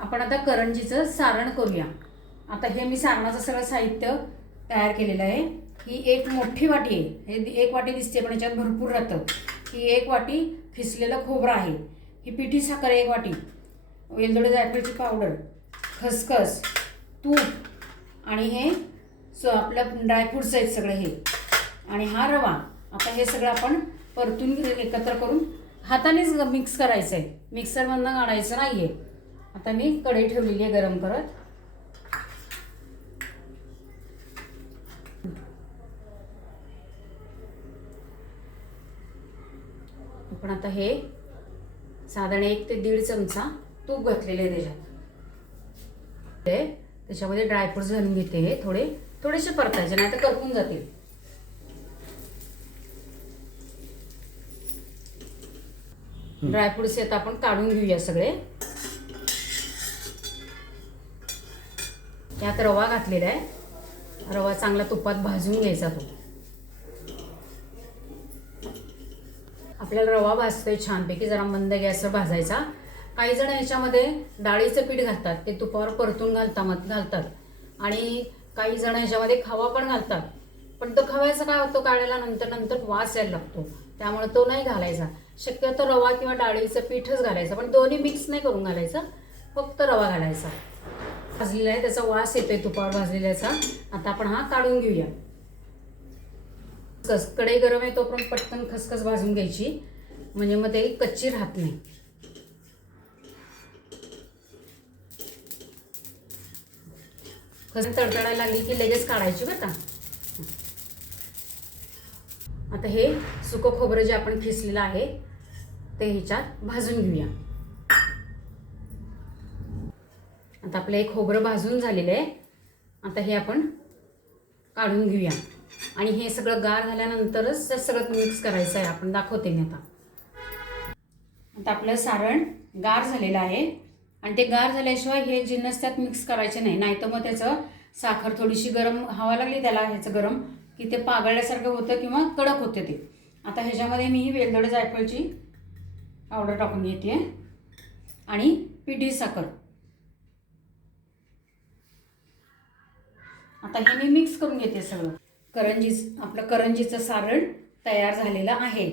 आपण आता करंजीचं सारण करूया। आता हे मी सारणाचं सगळं साहित्य तयार केलेलं आहे। ही एक मोठी वाटी आहे, हे एक वाटी दिसते पण याच्यात भरपूर राहतं। ही एक वाटी खिसलेलं खोबरं आहे, ही पिठी साखर एक वाटी, वेलदोडे जायफळची पावडर, खसखस, तूप आणि हे आपलं ड्रायफ्रूट्स आहेत सगळे हे, आणि हा रवा। आता हे सगळं आपण परतून एकत्र करून हातानेच मिक्स करायचं आहे, मिक्सरमधनं काढायचं नाही आहे। आता मी कढई ठेवलेली आहे गरम करत। आपण आता हे साधारण 1 ते 1.5 चमचा तूप घातलेले आहे त्याच्यात। त्याच्यामध्ये ड्रायफ्रुट्स घालून घेते, हे थोडेसे परतायचे नाही तर करपून जातील। ड्रायफ्रुट्स आता आपण काढून घेऊया सगळे। यात रवा घातलेला आहे, रवा चांगला तुपात भाजून घ्यायचा। तो आपल्याला रवा भाजतोय छानपैकी, जरा मंद गॅसवर भाजायचा। काही जण याच्यामध्ये डाळीचं पीठ घालतात, ते तुपावर परतून घालतात आणि काही जण याच्यामध्ये खवा पण घालतात, पण तो खव्याचा काय होतो, काढायला नंतर वास यायला लागतो, त्यामुळे तो नाही घालायचा। शक्यतो रवा किंवा डाळीचं पीठच घालायचं, पण दोन्ही मिक्स नाही करून घालायचं, फक्त रवा घालायचा। भाजलेला आहे, त्याचा वास येतोय तुपावर भाजलेल्याचा। आता आपण हा काढून घेऊया। कढई गरम आहे तोपर्यंत पटकन खसखस भाजून घ्यायची, म्हणजे मग ते कच्ची राहत नाही। खसखस तडतडायला लागली की लगेच काढायची बरं का। आता हे सुकं खोबरं जे आपण खिसलेलं आहे ते ह्याच्यात भाजून घेऊया। आता आपलं एक खोबरं भाजून झालेलं आहे, आता हे आपण काढून घेऊया आणि हे सगळं गार झाल्यानंतरच ते सगळं मिक्स करायचं आहे। आपण दाखवते मी आता आपलं सारण गार झालेलं आहे आणि ते गार झाल्याशिवाय हे जिन्नस त्यात मिक्स करायचे नाही, नाहीतर मग त्याचं साखर थोडीशी गरम हवा लागली त्याला ह्याचं गरम की ते पागळल्यासारखं होतं किंवा कडक होते ते। आता ह्याच्यामध्ये मी ही वेलदोडे जायफळची पावडर टाकून घेते आणि पिठी साखर। आता हे मी मिक्स करून घेते सगळं। आपलं करंजीचं सारण तयार झालेलं आहे।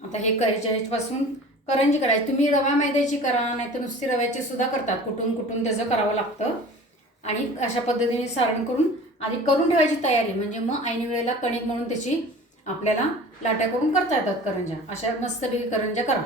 आता हे ह्याच्यापासून करंजी करायची, तुम्ही रवा मैद्याची करा नाही तर नुसती रव्याची सुद्धा करतात, कुटून त्याचं करावं लागतं। आणि अशा पद्धतीने सारण करून आधी करून ठेवायची तयारी, म्हणजे मग ऐन वेळेला कणिक म्हणून त्याची आपल्याला लाट्या करून करता येतात करंज्या। अशा मस्तपैकी करंज्या करा।